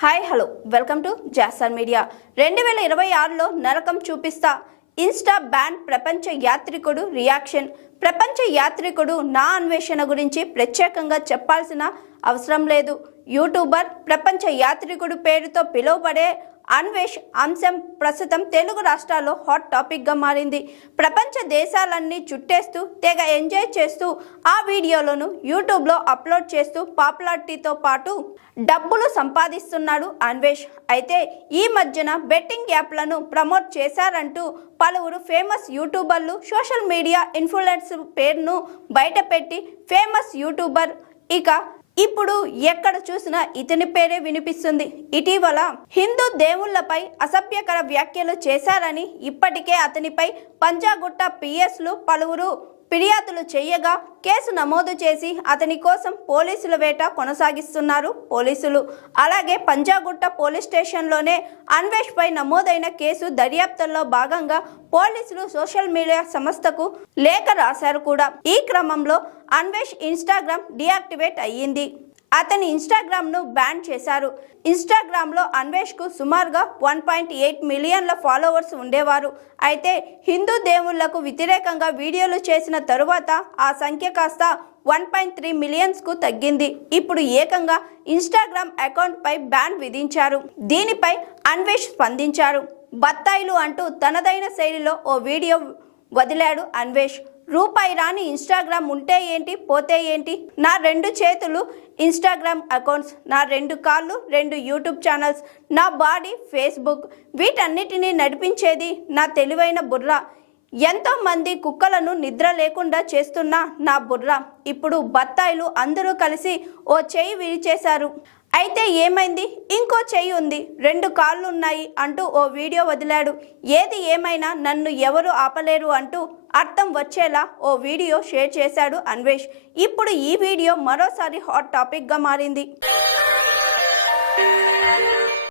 Hi hello. Welcome to జాసర్ media. రెండు వేల ఇరవై ఆరులో నరకం చూపిస్తా ఇన్స్టా బ్యాన్ ప్రపంచ యాత్రికుడు రియాక్షన్. ప్రపంచ యాత్రికుడు నా అన్వేషణ గురించి ప్రత్యేకంగా చెప్పాల్సిన అవసరం లేదు. యూట్యూబర్ ప్రపంచ యాత్రికుడు పేరుతో పిలువబడే అన్వేష్ అంశం ప్రస్తుతం తెలుగు రాష్ట్రాల్లో హాట్ టాపిక్గా మారింది. ప్రపంచ దేశాలన్నీ చుట్టేస్తూ తెగ ఎంజాయ్ చేస్తూ ఆ వీడియోలను యూట్యూబ్లో అప్లోడ్ చేస్తూ పాపులారిటీతో పాటు డబ్బులు సంపాదిస్తున్నాడు అన్వేష్. అయితే ఈ మధ్యన బెట్టింగ్ యాప్లను ప్రమోట్ చేశారంటూ పలువురు ఫేమస్ యూట్యూబర్లు సోషల్ మీడియా ఇన్ఫ్లుయెన్స్ పేరును బయటపెట్టి ఫేమస్ యూట్యూబర్. ఇక ఇప్పుడు ఎక్కడ చూసినా ఇతని పేరే వినిపిస్తుంది. ఇటీవల హిందూ దేవుళ్ళపై అసభ్యకర వ్యాఖ్యలు చేశారని ఇప్పటికే అతనిపై పంజాగుట్ట పిఎస్లు పలువురు ఫిర్యాదులు చేయగా కేసు నమోదు చేసి అతని కోసం పోలీసుల వేట కొనసాగిస్తున్నారు పోలీసులు. అలాగే పంజాగుట్ట పోలీస్ స్టేషన్లోనే అన్వేష్పై నమోదైన కేసు దర్యాప్తుల్లో భాగంగా పోలీసులు సోషల్ మీడియా సంస్థకు లేఖ రాశారు కూడా. ఈ క్రమంలో అన్వేష్ ఇన్స్టాగ్రామ్ డియాక్టివేట్ అయ్యింది. అతని ఇన్స్టాగ్రామ్ను బ్యాన్ చేశారు. ఇన్స్టాగ్రామ్లో అన్వేష్కు సుమారుగా వన్ పాయింట్ ఎయిట్ మిలియన్ల ఫాలోవర్స్ ఉండేవారు. అయితే హిందూ దేవుళ్ళకు వ్యతిరేకంగా వీడియోలు చేసిన తరువాత ఆ సంఖ్య కాస్త వన్ పాయింట్ త్రీ మిలియన్స్కు తగ్గింది. ఇప్పుడు ఏకంగా ఇన్స్టాగ్రామ్ అకౌంట్పై బ్యాన్ విధించారు. దీనిపై అన్వేష్ స్పందించారు. బత్తాయిలు అంటూ తనదైన శైలిలో ఓ వీడియో వదిలాడు అన్వేష్. రూపాయి రాని ఇన్స్టాగ్రామ్ ఉంటే ఏంటి? పోతే ఏంటి? నా రెండు చేతులు ఇన్స్టాగ్రామ్ అకౌంట్స్ నా రెండు కాళ్ళు రెండు యూట్యూబ్ ఛానల్స్ నా బాడీ ఫేస్బుక్ వీటన్నిటినీ నడిపించేది నా తెలివైన బుర్ర. ఎంతో మంది కుక్కలను నిద్ర లేకుండా చేస్తున్న నా బుర్ర. ఇప్పుడు బత్తాయిలు అందరూ కలిసి ఓ చేయి విరిచేశారు. అయితే ఏమైంది? ఇంకో చెయ్యి ఉంది. రెండు కాళ్ళు ఉన్నాయి అంటూ ఓ వీడియో వదిలాడు. ఏది ఏమైనా నన్ను ఎవరు ఆపలేరు అంటూ అర్థం వచ్చేలా ఓ వీడియో షేర్ చేశాడు అన్వేష్. ఇప్పుడు ఈ వీడియో మరోసారి హాట్ టాపిక్గా మారింది.